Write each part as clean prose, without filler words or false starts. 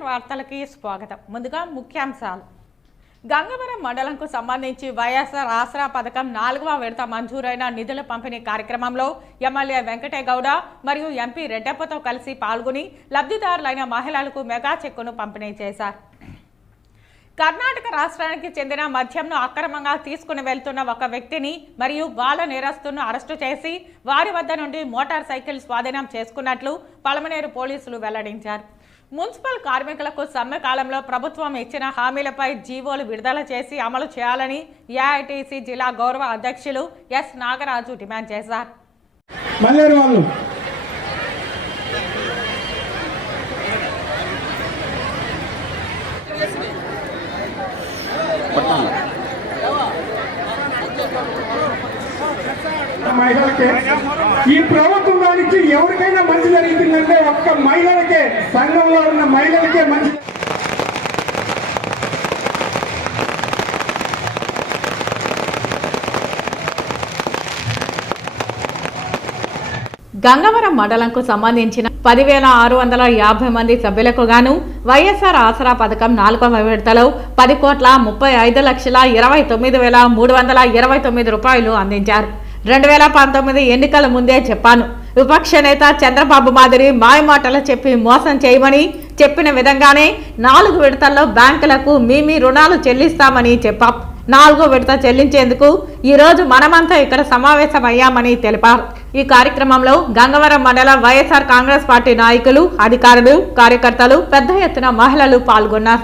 K7 వార్తలకి స్వాగతం. ముందుగా ముఖ్యాంశాలు. గంగవరం మండలంకు సంబంధించి వైఎస్ఆర్ ఆసరా పథకం 4వ విడత మంజూరైన నిధుల పంపిణీ కార్యక్రమంలో ఎమ్మెల్యే వెంకటేగౌడ మరియు ఎంపీ రెడ్డప్పతో కలిసి పాల్గొని లబ్ధిదారులైన మహిళలకు మెగా చెక్కును పంపిణీ చేశారు. కర్ణాటక రాష్ట్రానికి చెందిన మద్యంను అక్రమంగా తీసుకుని వెళ్తున్న ఒక వ్యక్తిని మరియు బాల నేరస్తును అరెస్టు చేసి వారి వద్ద నుండి మోటార్ సైకిల్ స్వాధీనం చేసుకున్నట్లు పలమనేరు పోలీసులు వెల్లడించారు. మున్సిపల్ కార్మికులకు సమ్మె కాలంలో ప్రభుత్వం ఇచ్చిన హామీలపై జీవోలు విడుదల చేసి అమలు చేయాలని ఏఐటీసీ జిల్లా గౌరవ అధ్యక్షులు ఎస్ నాగరాజు డిమాండ్ చేశారు. మహిళలకే ఈ ప్రభుత్వానికి ఎవరికైనా మంచి జరుగుతుందంటే ఒక్క మహిళలకే, సంఘంలో ఉన్న మహిళలకే మంచి. గంగవరం మండలంకు సంబంధించిన 10,650 మంది సభ్యులకు గాను వైఎస్ఆర్ ఆసరా పథకం 4వ విడతలో 10,35,29,329 రూపాయలు అందించారు. 2019 ఎన్నికల ముందే చెప్పాను, విపక్ష నేత చంద్రబాబు మాదిరి మాయమాటలు చెప్పి మోసం చేయమని చెప్పిన విధంగానే 4 విడతల్లో బ్యాంకులకు మీ రుణాలు చెల్లిస్తామని చెప్పాం. 4వ విడత చెల్లించేందుకు ఈ రోజు మనమంతా ఇక్కడ సమావేశమయ్యామని తెలిపారు. ఈ కార్యక్రమంలో గంగవరం మండల వైఎస్ఆర్ కాంగ్రెస్ పార్టీ నాయకులు, అధికారులు, కార్యకర్తలు పెద్ద ఎత్తున మహిళలు పాల్గొన్నారు.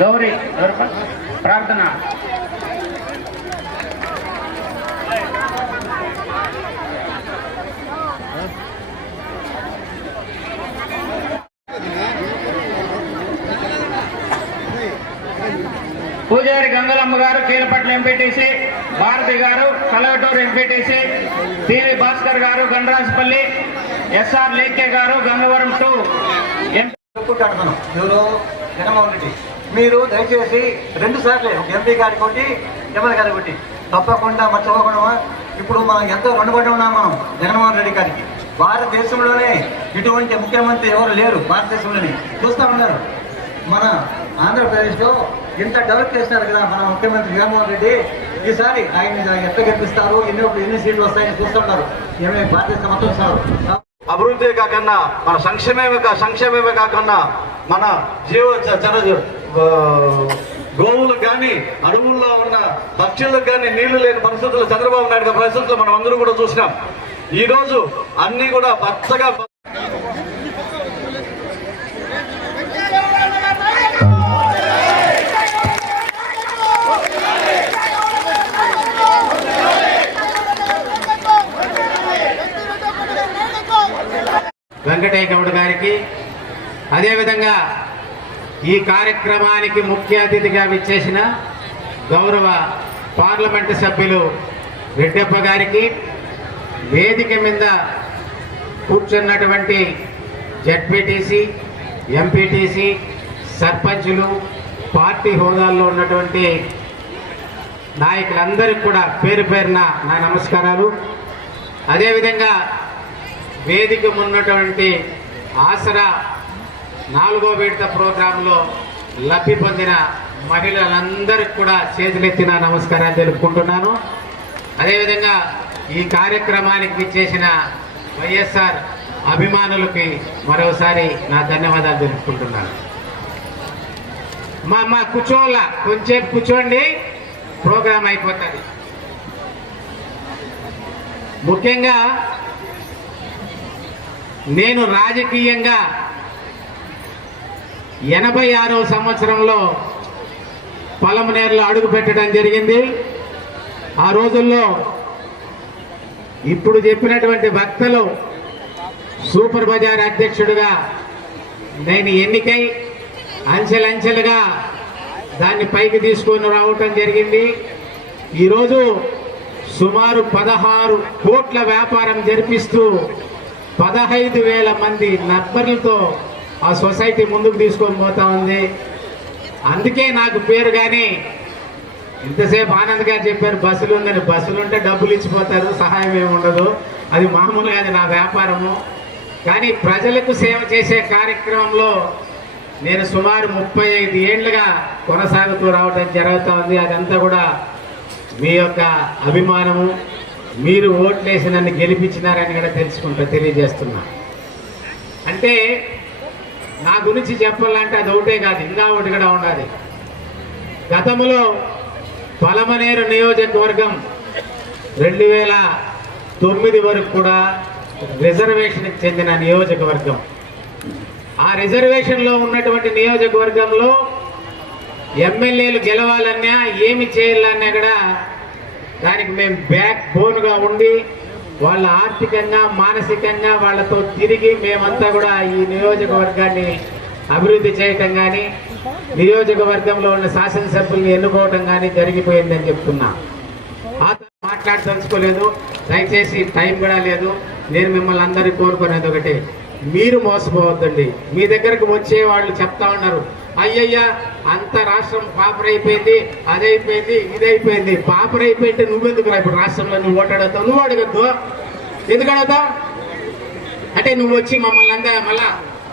గౌరీ ప్రార్థన. పూజారి గంగలమ్మ గారు, కీలపట్ల ఎంపీటీసీ, భారతి గారు, కలవటూరు ఎంపీటీసీ, పివి భాస్కర్ గారు, గండ్రాజపల్లి, ఎస్ఆర్ లేకే గారు, గంగవరం 2 జగన్మోహన్ రెడ్డి. మీరు దయచేసి 2 సార్లు ఎంపీ గారికి ఒకటి, ఎమ్మెల్యే గారికి ఒకటి తప్పకుండా మర్చిపోకుండా. ఇప్పుడు మనం ఎంతో రుణపడి ఉన్నాం మనం జగన్మోహన్ రెడ్డి గారికి. భారతదేశంలోనే ఇటువంటి ముఖ్యమంత్రి ఎవరు లేరు. భారతదేశంలోనే చూస్తూ ఉన్నారు. మన ఆంధ్రప్రదేశ్లో ఇంత డెవలప్ చేస్తారు కదా మన ముఖ్యమంత్రి జగన్మోహన్ రెడ్డి. ఈసారి ఆయన ఎట్లా గెలిపిస్తారు, ఎన్ని సీట్లు వస్తాయని చూస్తున్నారు. ఏమే భారతదేశం మొత్తం సార్ అభివృద్ధి కాకుండా మన సంక్షేమమే కాకుండా మన గోవులకు కానీ, అడవుల్లో ఉన్న పక్షులకు కానీ నీళ్లు లేని పరిస్థితులు చంద్రబాబు నాయుడు పరిస్థితులు మనం అందరూ కూడా చూసినాం. ఈ రోజు అన్ని కూడా పచ్చగా వెంకటేగౌడ గారికి, అదేవిధంగా ఈ కార్యక్రమానికి ముఖ్య అతిథిగా విచ్చేసిన గౌరవ పార్లమెంటు సభ్యులు రెడ్డప్ప గారికి, వేదిక మీద కూర్చున్నటువంటి జెడ్పీటీసీ, ఎంపీటీసీ, సర్పంచులు, పార్టీ హోదాల్లో ఉన్నటువంటి నాయకులందరికీ కూడా పేరు పేరున నా నమస్కారాలు. అదేవిధంగా వేదిక ఉన్నటువంటి ఆసరా 4వ విడత ప్రోగ్రాంలో లబ్ధి పొందిన మహిళలందరికీ కూడా చేతులెత్తి నా నమస్కారాలు తెలుపుకుంటున్నాను. అదేవిధంగా ఈ కార్యక్రమానికి విచ్చేసిన వైఎస్ఆర్ అభిమానులకి మరోసారి నా ధన్యవాదాలు తెలుపుకుంటున్నాను. మా కూర్చోవాలా, కొంచెంసేపు కూర్చోండి, ప్రోగ్రాం అయిపోతుంది. ముఖ్యంగా నేను రాజకీయంగా 86వ సంవత్సరంలో పలమనేరులో అడుగు పెట్టడం జరిగింది. ఆ రోజుల్లో ఇప్పుడు చెప్పినటువంటి వక్తలు సూపర్ బజార్ అధ్యక్షుడిగా నేను ఎన్నికై అంచెలంచెలుగా దాన్ని పైకి తీసుకొని రావటం జరిగింది. ఈరోజు సుమారు 16 కోట్ల వ్యాపారం జరిపిస్తూ 15,000 మంది నంబర్లతో ఆ సొసైటీ ముందుకు తీసుకొని పోతా ఉంది. అందుకే నాకు పేరు. కానీ ఇంతసేపు ఆనంద్ గారు చెప్పారు బస్సులు ఉందని. బస్సులు ఉంటే డబ్బులు ఇచ్చిపోతారు, సహాయం ఏమి ఉండదు, అది మామూలుగా అది నా వ్యాపారము. కానీ ప్రజలకు సేవ చేసే కార్యక్రమంలో నేను సుమారు 35 ఏళ్లుగా కొనసాగుతూ రావడం జరుగుతూ ఉంది. అదంతా కూడా మీ యొక్క అభిమానము, మీరు ఓట్లేసి నన్ను గెలిపించినారని కూడా తెలియజేస్తున్నా. అంటే నా గురించి చెప్పాలంటే అది ఒకటే కాదు, ఇంకా ఒకటి కూడా ఉన్నది. గతంలో పలమనేరు నియోజకవర్గం 2009 వరకు కూడా రిజర్వేషన్కి చెందిన నియోజకవర్గం. ఆ రిజర్వేషన్లో ఉన్నటువంటి నియోజకవర్గంలో ఎమ్మెల్యేలు గెలవాలన్నా ఏమి చేయాలన్నా కూడా దానికి మేము బ్యాక్ బోన్గా ఉండి వాళ్ళ ఆర్థికంగా మానసికంగా వాళ్ళతో తిరిగి మేమంతా కూడా ఈ నియోజకవర్గాన్ని అభివృద్ధి చేయటం కానీ నియోజకవర్గంలో ఉన్న శాసనసభ్యుల్ని ఎన్నుకోవటం కానీ జరిగిపోయిందని చెప్తున్నా. మాట్లాడదలుచుకోలేదు, దయచేసి టైం కూడా లేదు. నేను మిమ్మల్ని అందరికీ కోరుకునేది ఒకటే, మీరు మోసపోవద్దండి. మీ దగ్గరకు వచ్చే వాళ్ళు చెప్తా ఉన్నారు, అయ్యయ్యా అంత రాష్ట్రం పాపరైపోయింది, అదైపోయింది, ఇదైపోయింది. పాపరైపోయింటే నువ్వెందుకు ఇప్పుడు రాష్ట్రంలో నువ్వు ఓటాడతావు? నువ్వు అడగద్దు. ఎందుకు అడుగుతావు? అంటే నువ్వు వచ్చి మమ్మల్ని అంతా మళ్ళా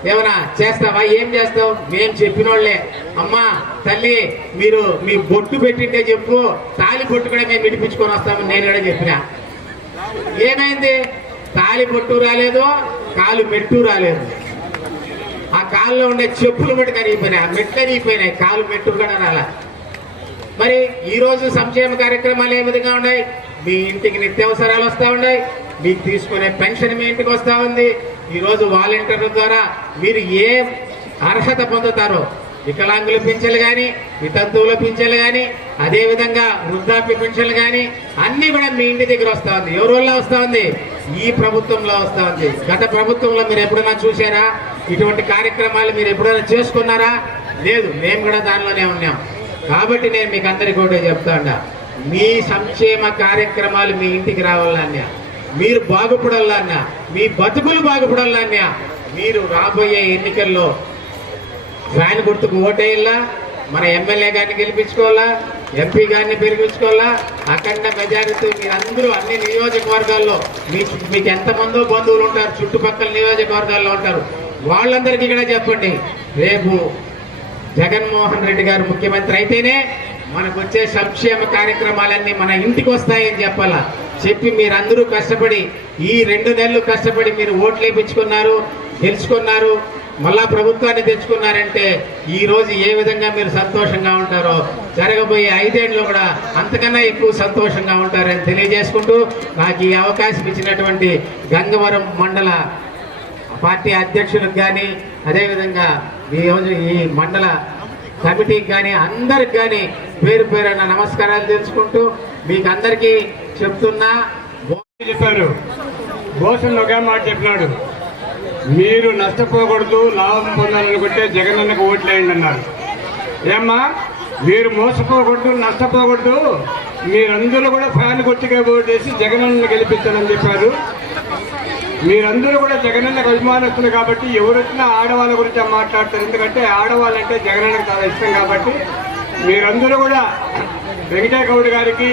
ఏమైనా చేస్తావా? ఏం చేస్తావు? మేము చెప్పినోళ్లే. అమ్మా తల్లి, మీరు మీ బొట్టు పెట్టింటే చెప్పు, తాలి బొట్టు కూడా మేము విడిపించుకొని వస్తామని నేను కూడా చెప్పినా. ఏమైంది? తాలి బొట్టు రాలేదు, కాలు మెట్టు రాలేదు. ఆ కాళ్ళలో ఉండే చెప్పులు మటు కరిగిపోయినాయి, ఆ మెట్లు కరిగిపోయినాయి, కాలు మెట్టు కూడా రాలా. మరి ఈరోజు సంక్షేమ కార్యక్రమాలు ఏ విధంగా ఉన్నాయి? మీ ఇంటికి నిత్యావసరాలు వస్తూ ఉన్నాయి, మీకు తీసుకునే పెన్షన్ మీ ఇంటికి వస్తూ ఉంది. ఈరోజు వాలంటీర్ల ద్వారా మీరు ఏ అర్హత పొందుతారో, వికలాంగుల పింఛన్లు కానీ, వితంతువుల పింఛన్లు కానీ, అదేవిధంగా వృద్ధాప్య పింఛన్లు కానీ అన్నీ కూడా మీ ఇంటి దగ్గర వస్తూ ఉంది. ఎవరి వల్ల వస్తూ ఉంది? ఈ ప్రభుత్వంలో వస్తూ ఉంది. గత ప్రభుత్వంలో మీరు ఎప్పుడైనా చూసారా? ఇటువంటి కార్యక్రమాలు మీరు ఎప్పుడైనా చేసుకున్నారా? లేదు. మేము కూడా దానిలోనే ఉన్నాం. కాబట్టి నేను మీకు అందరికీ ఒకటే చెప్తా ఉన్నా, మీ సంక్షేమ కార్యక్రమాలు మీ ఇంటికి రావాలన్నా, మీరు బాగుపడాలన్నా, మీ బతుకులు బాగుపడాలన్నా మీరు రాబోయే ఎన్నికల్లో ఫ్యాన్ గుర్తుకు ఓటేయాలా, మన ఎమ్మెల్యే గారిని గెలిపించుకోవాలా, ఎంపీ గారిని గెలిపించుకోవాలా. అఖండ మెజారిటీ మీరందరూ అన్ని నియోజకవర్గాల్లో మీకు ఎంతమందో బంధువులు ఉంటారు, చుట్టుపక్కల నియోజకవర్గాల్లో ఉంటారు, వాళ్ళందరికీ కూడా చెప్పండి, రేపు జగన్మోహన్ రెడ్డి గారు ముఖ్యమంత్రి అయితేనే మనకు వచ్చే సంక్షేమ కార్యక్రమాలన్నీ మన ఇంటికి వస్తాయని చెప్పాలా. చెప్పి మీరందరూ కష్టపడి ఈ 2 నెలలు కష్టపడి మీరు ఓట్లు వేయించుకున్నారు, గెలుచుకున్నారు, మళ్ళా ప్రభుత్వాన్ని తెచ్చుకున్నారంటే ఈ రోజు ఏ విధంగా మీరు సంతోషంగా ఉంటారో జరగబోయే 5 ఏళ్ళు కూడా అంతకన్నా ఎక్కువ సంతోషంగా ఉంటారని తెలియజేసుకుంటూ, నాకు ఈ అవకాశం ఇచ్చినటువంటి గంగవరం మండల పార్టీ అధ్యక్షులకు కానీ, అదేవిధంగా ఈ మండల కమిటీకి కానీ అందరికి కానీ పేరు పేరున నమస్కారాలు తెలుసుకుంటూ మీకు అందరికీ చెప్తున్నా. చెప్పారు భూషణ్ ఒకే మాట చెప్పినాడు, మీరు నష్టపోకూడదు, లాభం పొందాలనుకుంటే జగనన్నకు ఓట్లేయండి అన్నారు. ఏమ్మా, మీరు మోసపోకూడదు, నష్టపోకూడదు, మీరందరూ కూడా ఫ్యాన్ గుర్తుగా ఓటేసి జగనన్నను గెలిపించాలని చెప్పారు. మీరందరూ కూడా జగనన్నకు అభిమానిస్తున్నారు కాబట్టి ఎవరు వచ్చినా ఆడవాళ్ళ గురించి మాట్లాడతారు. ఎందుకంటే ఆడవాళ్ళంటే జగనన్నకు చాలా ఇష్టం కాబట్టి మీరందరూ కూడా వెంకటేగౌడ్ గారికి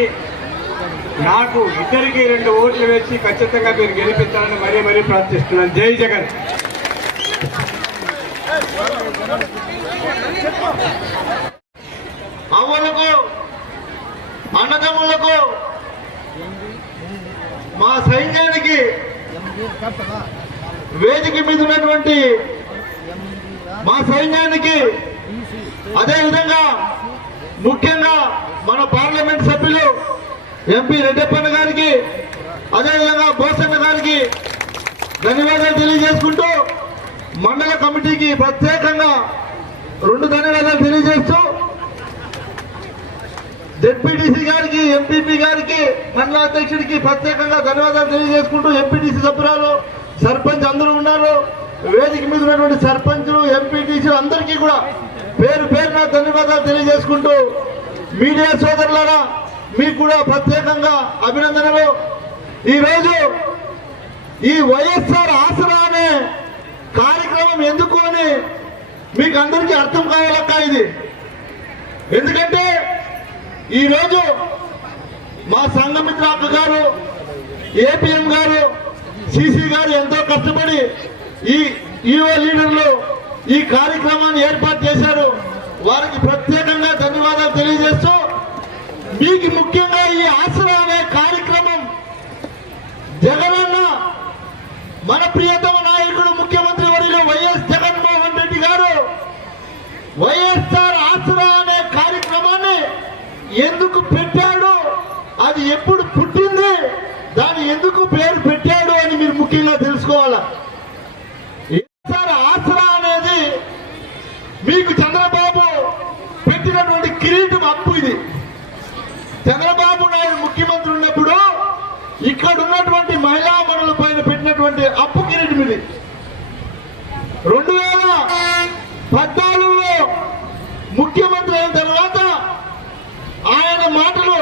నాకు ఇద్దరికి 2 ఓట్లు వేసి ఖచ్చితంగా మీరు గెలిపించాలని మరీ మరీ ప్రార్థిస్తున్నాను. జై జగన్. అవ్వలకు అన్నదమ్ములకు మా సైన్యానికి వేదిక మీద ఉన్నటువంటి మా సైన్యానికి అదేవిధంగా ముఖ్యంగా మన పార్లమెంట్ సభ్యులు ఎంపీ రెడ్డప్పన్న గారికి అదేవిధంగా బోసన్న గారికి ధన్యవాదాలు తెలియజేసుకుంటూ మండల కమిటీకి ప్రత్యేకంగా 2 ధన్యవాదాలు తెలియజేస్తూ జెడ్పీటీసీ గారికి ఎంపీపీ గారికి మండల అధ్యక్షుడికి ప్రత్యేకంగా ధన్యవాదాలు తెలియజేసుకుంటూ ఎంపీటీసీ సభ్యురాలు సర్పంచ్ అందరూ ఉన్నారు. వేదిక మీద ఉన్నటువంటి సర్పంచులు ఎంపీటీసీలు అందరికీ కూడా పేరు పేరున ధన్యవాదాలు తెలియజేసుకుంటూ మీడియా సోదరులారా మీకు కూడా ప్రత్యేకంగా అభినందనలు. ఈరోజు ఈ వైఎస్ఆర్ ఆసరా అనే కార్యక్రమం ఎందుకు అని మీకు అందరికీ అర్థం కావాలక్క. ఇది ఎందుకంటే ఈరోజు మా సంఘమిత్ర అక్క గారు, ఏపీఎం గారు, సిసి గారు ఎంతో కష్టపడి ఈ ఈఓ లీడర్లు ఈ కార్యక్రమాన్ని ఏర్పాటు చేశారు. వారికి ప్రత్యేకంగా ధన్యవాదాలు తెలియజేస్తూ మీకు ముఖ్యంగా ఈ ఆసరా అనే కార్యక్రమం జగనన్న మన ప్రియతమ నాయకుడు ముఖ్యమంత్రి వర్యులు వైఎస్ జగన్మోహన్ రెడ్డి గారు వైఎస్ఆర్ ఆసరా అనే కార్యక్రమాన్ని ఎందుకు పెట్టాడు, అది ఎప్పుడు పుట్టింది, దాని ఎందుకు పేరు పెట్టాడు అని మీరు ముఖ్యంగా తెలుసుకోవాలా. వైఎస్ఆర్ ఆసరా అనేది మీకు చంద్రబాబు పెట్టినటువంటి కిరీటం అప్పు. ఇది చంద్రబాబు నాయుడు ముఖ్యమంత్రి ఉన్నప్పుడు ఇక్కడ ఉన్నటువంటి మహిళా మనుల పైన పెట్టినటువంటి అప్పు కిరీటం ఇది. 2014లో ముఖ్యమంత్రి అయిన తర్వాత ఆయన మాటలు,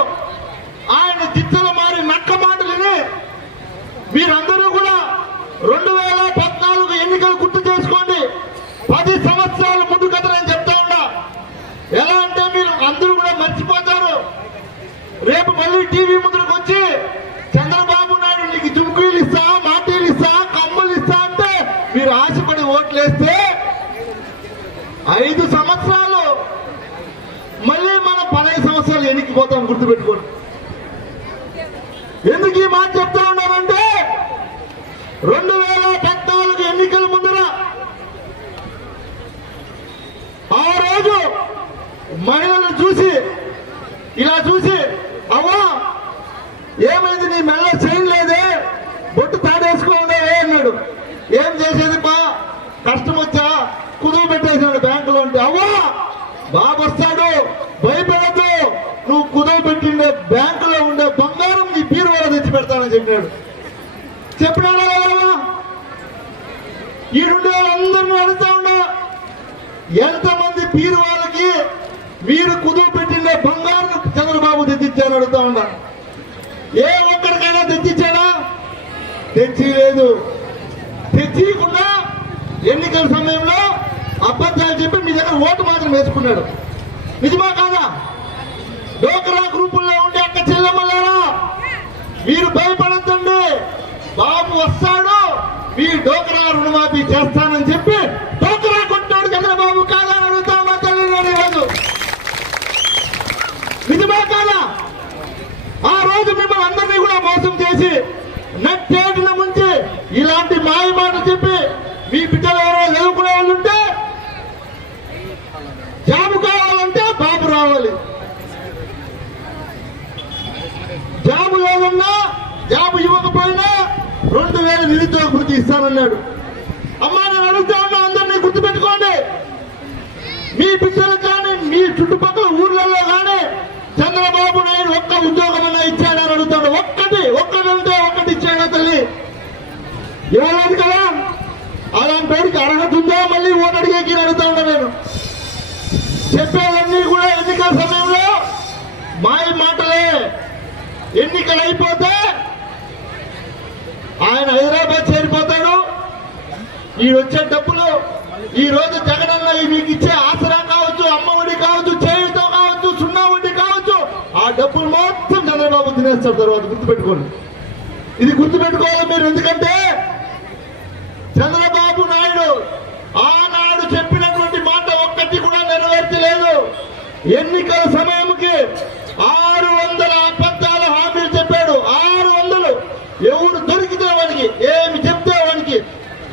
ఆయన దిత్తల మారి నక్క మాటలని మీరందరూ కూడా 2014 ఎన్నికలు గుర్తు చేసుకోండి. 10 సంవత్సరాల ముందు కథ నేను చెప్తా ఉన్నా. ఎలా అంటే మీరు అందరూ కూడా మర్చిపోతారు. రేపు మళ్ళీ టీవీ ముందుకు వచ్చి చంద్రబాబు నాయుడు నీకు జుంకీలు ఇస్తా, మాటీలు ఇస్తా, కమ్ములు ఇస్తా అంటే మీరు ఆశపడి ఓట్లేస్తే 5 సంవత్సరాలు మళ్ళీ మనం 15 సంవత్సరాలు ఎన్నికపోతాం. గుర్తుపెట్టుకోండి. ఎందుకు ఈ మాట చెప్తా ఉన్నానంటే 2014 ఎన్నికల ముందర ఆ రోజు మహిళలను చూసి ఇలా చూసి, అవ్వా ఏమైంది నీ మెల్ల చైన్ లేదే, బొట్టు తాడేసుకో ఉండేవే అన్నాడు. ఏం చేసేది బా, కష్టం వచ్చా కుదువు పెట్టేసాడు బ్యాంకులో ఉంటే. అవ్వా బాబు వస్తాడు, భయపడద్దు, నువ్వు కుదువు పెట్టిండే బ్యాంకులో ఉండే బంగారం నీ బీరువాలో తెచ్చి పెడతానని చెప్పాడు. చెప్పినాడా లేదా? ఈడుండే వాళ్ళందరినీ అడుగుతా ఉన్నా, ఎంతమంది బీరువాలకి మీరు కుదువు పెట్టిండే బంగారం చంద్రబాబు తెచ్చిచ్చారు అడుగుతా ఉన్నా. ఏ ఒక్కరికైనా తెచ్చిచ్చాడా? తెచ్చిలేదు. తెచ్చియకుండా ఎన్నికల సమయంలో అబద్ధాలు చెప్పి మీ దగ్గర ఓటు మాత్రం వేసుకున్నాడు. నిజమా కాదా? డోక్రా గ్రూపుల్లో ఉండే అక్క చెల్లెమ్మలారా, మీరు భయపడద్దండి, బాబు వస్తాడు, మీ డోక్రా రుణమాఫీ చేస్తానని చెప్పి డోక్రా కొట్టాడు చంద్రబాబు. కాదా అని అడుగుతా ఉన్నా తెలియదు ఈరోజు. నిజమా కాదా? ఆ రోజు మిమ్మల్ని అందరినీ కూడా మోసం చేసి నట్టేటిన ముంచి ఇలాంటి మాయ మాట చెప్పి మీ బిడ్డలు ఎవరో చదువుకునే వాళ్ళు ఉంటే జాబు కావాలంటే బాబు రావాలి, జాబు లేదన్నా జాబు ఇవ్వకపోయినా 2000 నిరుద్యోగ వృత్తి ఇస్తానన్నాడు. అమ్మా నేను అడుగుతా ఉన్నా, అందరినీ గుర్తుపెట్టుకోండి. మీ బిడ్డలు కానీ మీ చుట్టుపక్కల ఊర్లలో కానీ చంద్రబాబు నాయుడు ఒక్క ఉద్యోగం అన్నా ఇచ్చాడని అడుగుతాడు. ఒక్కటంటే ఒక్కటి ఇచ్చాడా తల్లి? ఇవ్వలేదు కదా. అలాంటి వాడికి అర్హత ఉందా మళ్ళీ ఓటు అడిగేకి అడుగుతా ఉన్నా నేను. చెప్పేవన్నీ కూడా ఎన్నికల సమయంలో మాయ మాటలే. ఎన్నికలు అయిపోతే ఆయన హైదరాబాద్ చేరిపోతాడు. ఈ వచ్చే డబ్బులు ఈ రోజు జగనన్న మీకు ఇచ్చే ఆసరా కావచ్చు, అమ్మ ఒడి కావచ్చు, చేయుత కావచ్చు, సున్నా వడ్డీ కావచ్చు, ఆ మొత్తం చంద్రబాబు తినేస్తాడు తర్వాత. గుర్తుపెట్టుకోండి, ఇది గుర్తుపెట్టుకోవాలి మీరు. ఎందుకంటే చంద్రబాబు నాయుడు ఆనాడు చెప్పినటువంటి మాట ఒక్కటి కూడా నెరవేర్చలేదు. ఎన్నికల సమయంకి 600 అబద్ధాల హామీలు చెప్పాడు. 600. ఎవరు దొరికితే వాడికి, ఏమి చెప్తే వాడికి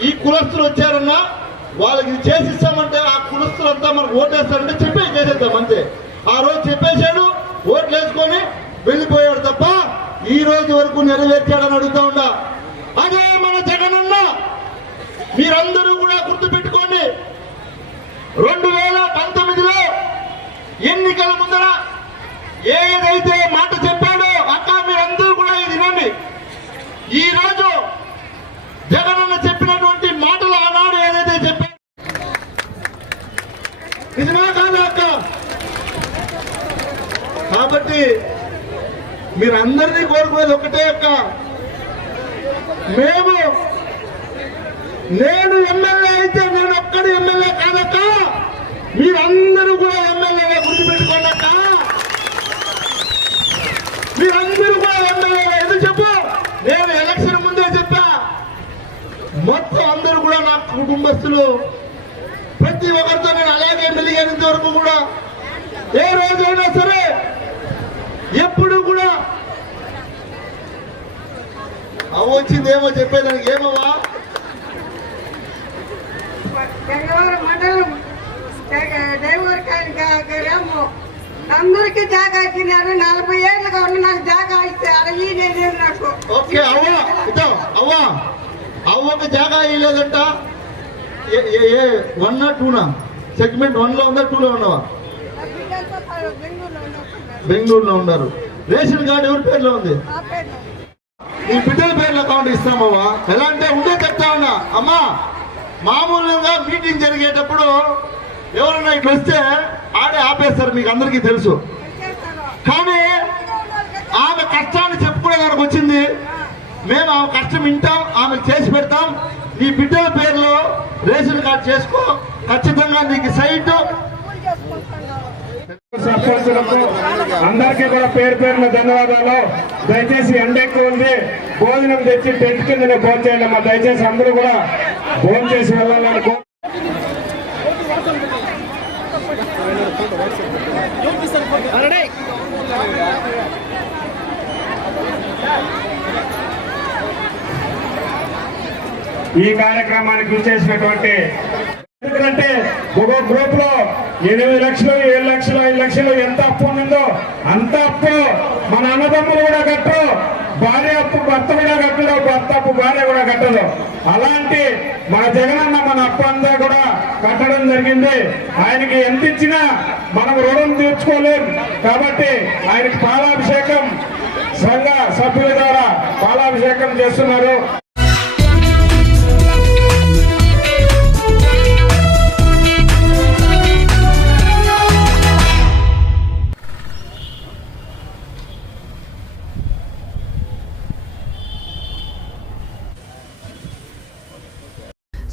ఈ కులస్తులు వచ్చారన్నా వాళ్ళకి చేసిస్తామంటే ఆ కులస్తులంతా మనకు ఓటేస్తారంటే చెప్పే చేసేద్దాం అంతే. ఆ రోజు చెప్పేశాడు, ఓట్లు వేసుకొని వెళ్ళిపోయాడు తప్ప ఈ రోజు వరకు నెరవేర్చాడని అడుగుతా ఉండా. అదే మన జగనన్న. మీరందరూ కూడా గుర్తుపెట్టుకోండి, 2019లో ఎన్నికల ముందర ఏదైతే మాట చెప్పాడో అక్క మీరందరూ కూడా ఇది వినండి. ఈ రోజు జగనన్న చెప్పినటువంటి మాటలు ఆనాడు ఏదైతే చెప్పాడు నిజమా కాదా అక్క? కాబట్టి మీరందరినీ కోరుకునేది ఒకటే అక్క, నేను ఎమ్మెల్యే అయితే నేను ఒక్కడి ఎమ్మెల్యే కాదక్క, మీరందరూ కూడా ఎమ్మెల్యేగా గుర్తుపెట్టుకోండి అక్క. మీరందరూ కూడా ఎమ్మెల్యేగా. ఎందుకు చెప్పు, నేను ఎలక్షన్ ముందే చెప్పా, మొత్తం అందరూ కూడా నా కుటుంబస్తులు ప్రతి ఒక్కరితో నేను అలాగే మెలిగేంత వరకు కూడా ఏ రోజైనా సరే ఎప్పుడు కూడా వచ్చిందేమో చెప్పేదానికి. ఏమవా గంగవరం మండలం దేవగారు అందరికీ జాగా ఇచ్చినారు. 40 ఏళ్ళుగా ఉన్న నాకు జాగా ఇస్తే అడవి నేను నాకు. ఓకే అవ్వా అవ్వకు జాగా ఇవ్వలేదంట. 1 or 2 సెగ్మెంట్ 1లో ఉందా 2లో ఉన్నావా? బెంగళూరులో ఉన్నారు. రేషన్ కార్డు ఎవరి పేర్లో ఉంది? ఈ బిడ్డల పేర్ల అకౌంట్ ఇస్తామవ్వా. ఎలా అంటే ఉండే చెప్తా ఉన్నా అమ్మా, మామూలుగా మీటింగ్ జరిగేటప్పుడు ఎవరన్నా ఇట్లా వస్తే ఆడే ఆపేస్తారు, మీకు అందరికీ తెలుసు. కానీ ఆమె కష్టాన్ని చెప్పుకునేదానికి వచ్చింది. మేము ఆమె కష్టం వింటాం, ఆమెకు చేసి పెడతాం. నీ బిడ్డల పేర్లో రేషన్ కార్డు చేసుకో, ఖచ్చితంగా నీకు సైట్. సర్పంచులకు అందరికీ కూడా పేరు పేరున ధన్యవాదాలు. దయచేసి ఎండ ఎక్కువ ఉంది, భోజనం తెచ్చి టెంట్ కింద భోజనం చేయండి అమ్మా. దయచేసి అందరూ కూడా భోజనం చేసి వెళ్ళాలని. ఈ కార్యక్రమానికి చేసినటువంటి, ఎందుకంటే ఒక గ్రూప్ లో 8 లక్షలు 7 లక్షలు 5 లక్షలు ఎంత అప్పు ఉందో అంత అప్పు మన అన్నదమ్ములు కూడా కట్టరు, భార్య అప్పు భర్త కూడా కట్టడు, భర్త అప్పు భార్య కూడా కట్టదు. అలాంటి మన జగనన్న మన అప్పు అంతా కూడా కట్టడం జరిగింది. ఆయనకి ఎంత ఇచ్చినా మనం రుణం తీర్చుకోలేం. కాబట్టి ఆయనకి పాలాభిషేకం సంఘ సభ్యుల ద్వారా పాలాభిషేకం చేస్తున్నారు.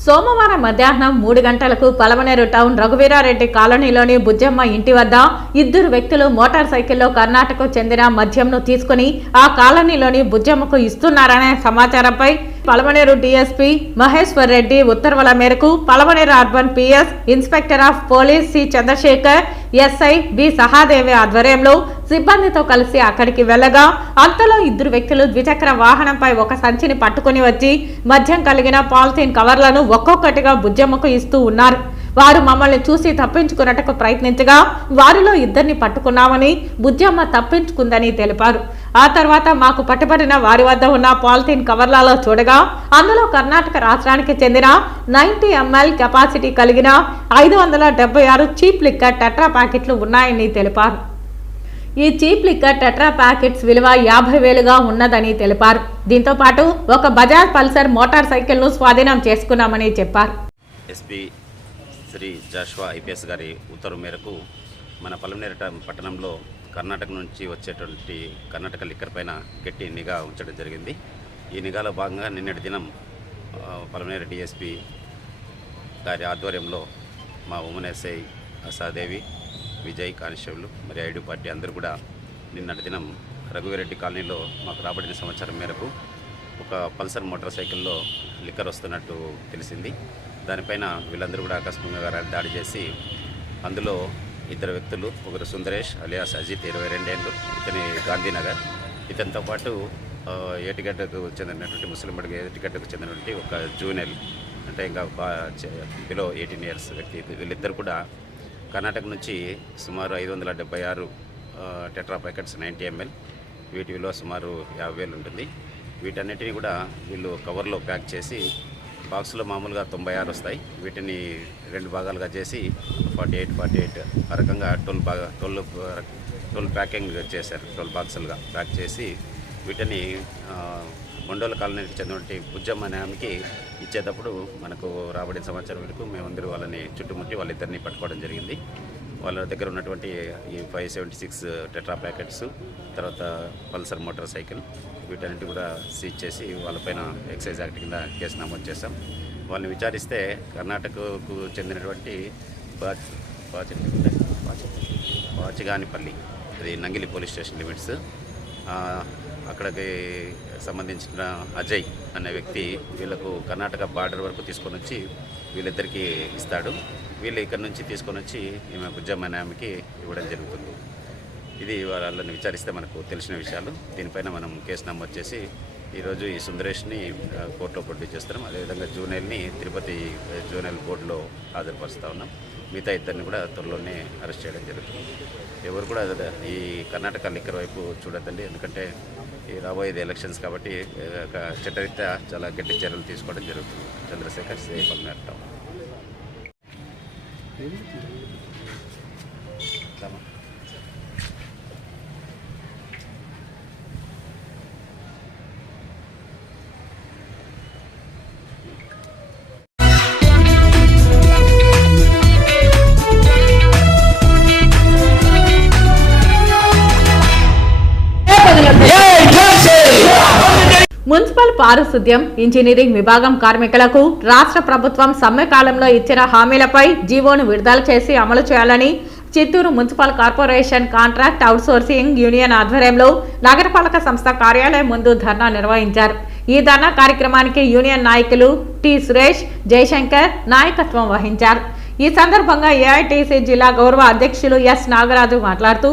సోమవారం మధ్యాహ్నం 3 గంటలకు పలమనేరు టౌన్ రఘువీరారెడ్డి కాలనీలోని బుజ్జమ్మ ఇంటి వద్ద 2 వ్యక్తులు మోటార్ సైకిల్లో కర్ణాటకకు చెందిన మద్యంను తీసుకుని ఆ కాలనీలోని బుజ్జమ్మకు ఇస్తున్నారనే సమాచారంపై పలమనేరు డీఎస్పీ మహేశ్వర్ రెడ్డి ఉత్తర్వుల మేరకు Palamaner urban PS inspector of police C Chandrasekhar, SI B Sahadevi ఆధ్వర్యంలో సిబ్బందితో కలిసి అక్కడికి వెళ్లగా అంతలో 2 వ్యక్తులు ద్విచక్ర వాహనంపై ఒక సంచిని పట్టుకుని వచ్చి మద్యం కలిగిన పాలిథీన్ కవర్లను ఒక్కొక్కటిగా బుజ్జమ్మకు ఇస్తూ ఉన్నారు. వారు మమ్మల్ని చూసి తప్పించుకున్నట్టుకు ప్రయత్నించగా వారిలో 2ని పట్టుకున్నామని, బుజ్జమ్మ తప్పించుకుందని తెలిపారు. ఆ తర్వాత మాకు పట్టుబడిన వారి వద్ద ఉన్న పాలిథీన్ కవర్లలో చూడగా అందులో కర్ణాటక రాష్ట్రానికి చెందిన 90 ml కెపాసిటీ కలిగిన 576 చీప్ లిక్కర్ టెట్రా ప్యాకెట్లు ఉన్నాయని తెలిపారు. ఈ చీప్ లిక్కర్ టెట్రా ప్యాకెట్స్ విలువ 50,000గా ఉన్నదని తెలిపారు. దీంతో పాటు ఒక బజాజ్ పల్సర్ మోటార్ సైకిల్ ను స్వాధీనం చేసుకున్నామని చెప్పారు. ఎస్పీ శ్రీ జాషువా ఐపీఎస్ గారి ఉత్తర్వు మేరకు మన పలమనేరు పట్టణంలో కర్ణాటక నుంచి వచ్చేటువంటి కర్ణాటక లిక్కర్ పైన గట్టి నిఘా ఉంచడం జరిగింది. ఈ నిఘాలో భాగంగా నిన్నటి దినం పలమనేరు డిఎస్పీ గారి ఆధ్వర్యంలో మా ఉమెన్ ఎస్ఐ అసాదేవి, విజయ్ కానిస్టేబుల్ మరి ఐడి పార్టీ అందరూ కూడా నిన్నటి దినం రఘువీరెడ్డి కాలనీలో మాకు రాబడిన సమాచారం మేరకు ఒక పల్సర్ మోటార్ సైకిల్లో లిక్కర్ వస్తున్నట్టు తెలిసింది. దానిపైన వీళ్ళందరూ కూడా ఆకస్మికంగా దాడి చేసి అందులో ఇద్దరు వ్యక్తులు, ఒకరు సుందరేష్ అలియాస్ అజిత్ 22 ఏళ్ళు, ఇతని గాంధీనగర్, ఇతనితో పాటు ఏటిగడ్డకు చెందినటువంటి ముస్లిం అడిగే ఏటిగడ్డకు చెందినటువంటి ఒక జూనియర్ అంటే ఇంకా బిలో 18 ఇయర్స్ వ్యక్తి. వీళ్ళిద్దరు కూడా కర్ణాటక నుంచి సుమారు 576 టెట్రా ప్యాకెట్స్ 90 ml, వీటి విలువ సుమారు 50,000 ఉంటుంది. వీటన్నిటిని కూడా వీళ్ళు కవర్లో ప్యాక్ చేసి, బాక్స్లో మామూలుగా 96 వస్తాయి, వీటిని 2 భాగాలుగా చేసి 48 ఆ రకంగా 12 ప్యాకింగ్ చేశారు. 12 బాక్సులుగా ప్యాక్ చేసి వీటిని మండోల కాలనీకి చెందినటువంటి బుజ్జమ్మ అనే ఆమెకి ఇచ్చేటప్పుడు మనకు రాబడిన సమాచారం మేరకు మేమందరూ వాళ్ళని చుట్టుముట్టి వాళ్ళిద్దరిని పట్టుకోవడం జరిగింది. వాళ్ళ దగ్గర ఉన్నటువంటి ఈ 576 టెట్రా ప్యాకెట్స్, తర్వాత పల్సర్ మోటార్ సైకిల్, వీటన్నిటి కూడా సీజ్ చేసి వాళ్ళపైన ఎక్సైజ్ యాక్ట్ కింద కేసు నమోదు చేశాం. వాళ్ళని విచారిస్తే కర్ణాటకకు చెందినటువంటి బాచిగానిపల్లి, అది నంగిలి పోలీస్ స్టేషన్ లిమిట్స్, అక్కడికి సంబంధించిన అజయ్ అనే వ్యక్తి వీళ్ళకు కర్ణాటక బార్డర్ వరకు తీసుకొని వచ్చి వీళ్ళిద్దరికీ ఇస్తాడు. వీళ్ళు ఇక్కడ నుంచి తీసుకొని వచ్చి ఈమె బుజ్జమ్మ అనే ఆమెకి ఇవ్వడం జరుగుతుంది. ఇది వాళ్ళని విచారిస్తే మనకు తెలిసిన విషయాలు. దీనిపైన మనం కేసు నమోదు చేసి ఈరోజు ఈ సుందరేష్ని కోర్టులో ప్రొడ్యూస్ చేస్తున్నాం. అదేవిధంగా జూనియర్ని తిరుపతి జూనియర్ కోర్టులో హాజరుపరుస్తూ ఉన్నాం. మిగతా ఇద్దరిని కూడా త్వరలోనే అరెస్ట్ చేయడం జరుగుతుంది. ఎవరు కూడా ఈ కర్ణాటక లిక్కర్ వైపు చూడొద్దండి, ఎందుకంటే ఈ రాబోయేది ఎలక్షన్స్ కాబట్టి చట్టరీత్యా చాలా గట్టి చర్యలు తీసుకోవడం జరుగుతుంది. చంద్రశేఖర్, పల్నాడు టౌన్. మున్సిపల్ పారిశుద్ధ్యం, ఇంజనీరింగ్ విభాగం కార్మికులకు రాష్ట్ర ప్రభుత్వం సమ్మె కాలంలో ఇచ్చిన హామీలపై జీవోను విడుదల చేసి అమలు చేయాలని Chittoor municipal corporation contract outsourcing union ఆధ్వర్యంలో నగరపాలక సంస్థ కార్యాలయం ముందు ధర్నా నిర్వహించారు. ఈ ధర్నా కార్యక్రమానికి యూనియన్ నాయకులు టి సురేష్, జయశంకర్ నాయకత్వం వహించారు. ఈ సందర్భంగా ఏఐటీసీ జిల్లా గౌరవ అధ్యక్షులు ఎస్ నాగరాజు మాట్లాడుతూ,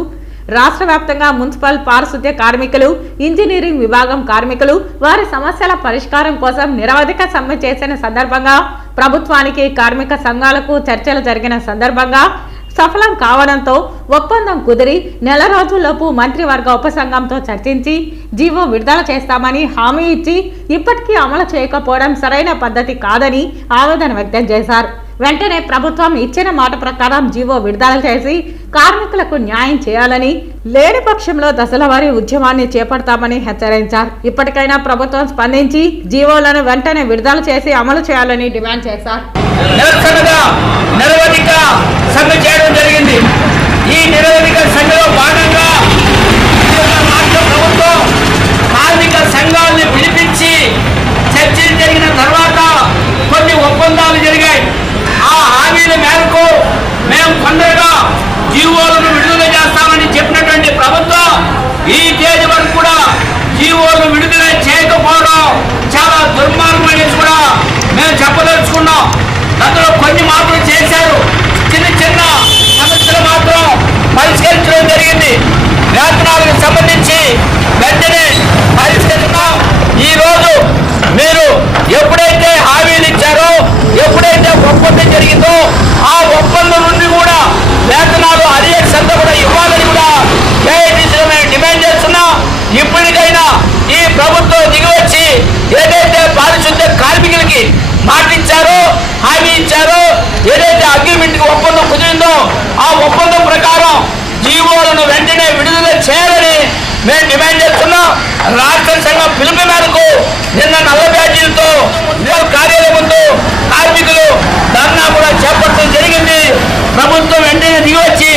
రాష్ట్ర వ్యాప్తంగా మున్సిపల్ పారిశుద్ధ్య కార్మికులు, ఇంజనీరింగ్ విభాగం కార్మికులు వారి సమస్యల పరిష్కారం కోసం నిరవధిక సమ్మె చేసిన సందర్భంగా ప్రభుత్వానికి, కార్మిక సంఘాలకు చర్చలు జరిగిన సందర్భంగా సఫలం కావడంతో ఒప్పందం కుదిరి నెల రోజుల్లోపు మంత్రివర్గ ఉపసంఘంతో చర్చించి జీవో విడుదల చేస్తామని హామీ ఇచ్చి ఇప్పటికీ అమలు చేయకపోవడం సరైన పద్ధతి కాదని ఆవేదన వ్యక్తం చేశారు. వెంటనే ప్రభుత్వం ఇచ్చిన మాట ప్రకారం జీవో విడుదల చేసి కార్మికులకు న్యాయం చేయాలని, లేని పక్షంలో దశలవారీ ఉద్యమాన్ని చేపడతామని హెచ్చరించారు. ఇప్పటికైనా ప్రభుత్వం స్పందించి జీవోలను వెంటనే విడుదల చేసి అమలు చేయాలని డిమాండ్ చేశారు. నిరవధిక సమ్మె చేయడం జరిగింది. ఈ నిరవధిక సమ్మెలో భాగంగా రాష్ట్ర ప్రభుత్వం కార్మిక సంఘాలను పిలిపించి చర్చలు జరిగిన తర్వాత కొన్ని ఒప్పందాలు జరిగాయి. ఆ హామీల మేరకు మేము తొందరగా జీవోలను విడుదల చేస్తామని చెప్పినటువంటి ప్రభుత్వం ఈ తేదీ వరకు కూడా జీవోలు విడుదల చేయకపోవడం చాలా దుర్మార్గం కూడా మేము చెప్పదలుచుకున్నాం. అందులో కొన్ని మార్పులు చేశారు. చిన్న చిన్న సమస్యలు మాత్రం పరిష్కరించడం జరిగింది. వేతనాలకు సంబంధించి వెంటనే పరిష్కరిస్తాం. ఈరోజు మీరు ఎప్పుడైతే హామీలు ఇచ్చారో, ఎప్పుడైతే ఒప్పందం జరిగిందో ఆ ఒప్పందం నుండి కూడా వేతనాలు అరియర్స్ అంతా కూడా ఇవ్వాలని కూడా ఏఐటీసీలో మేము డిమాండ్ చేస్తున్నాం. ఇప్పటికైనా ఈ ప్రభుత్వం దిగివచ్చి ఏదైతే పారిశుద్ధ్య కార్మికులకి మాట ఇచ్చారో, హామీ ఇచ్చారో, ఏదైతే అగ్రిమెంట్ కి ఒప్పందం కుదిరిందో ఆ ఒప్పందం ప్రకారం జీవోలను వెంటనే విడుదల చేయాలని మేము డిమాండ్ చేస్తున్నాం. రాష్ట్ర సంఘం పిలుపు మేరకు నిన్న నల్ల బ్యాడ్జీలతో కార్యాలయం ముందు కార్మికులు ధర్నా కూడా చేపట్టడం జరిగింది. ప్రభుత్వం వెంటనే దిగివచ్చి,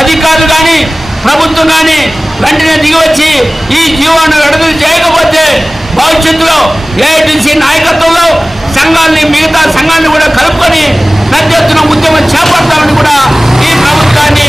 అధికారులు కానీ ప్రభుత్వం కానీ వెంటనే దిగివచ్చి ఈ జీవోను విడుదల చేయకపోతే భవిష్యత్తులో ఏఐటీసీ నాయకత్వంలో సంఘాన్ని, మిగతా సంఘాన్ని కూడా కలుపుకొని పెద్ద ఎత్తున ఉద్యమం చేపడతామని కూడా ఈ ప్రభుత్వాన్ని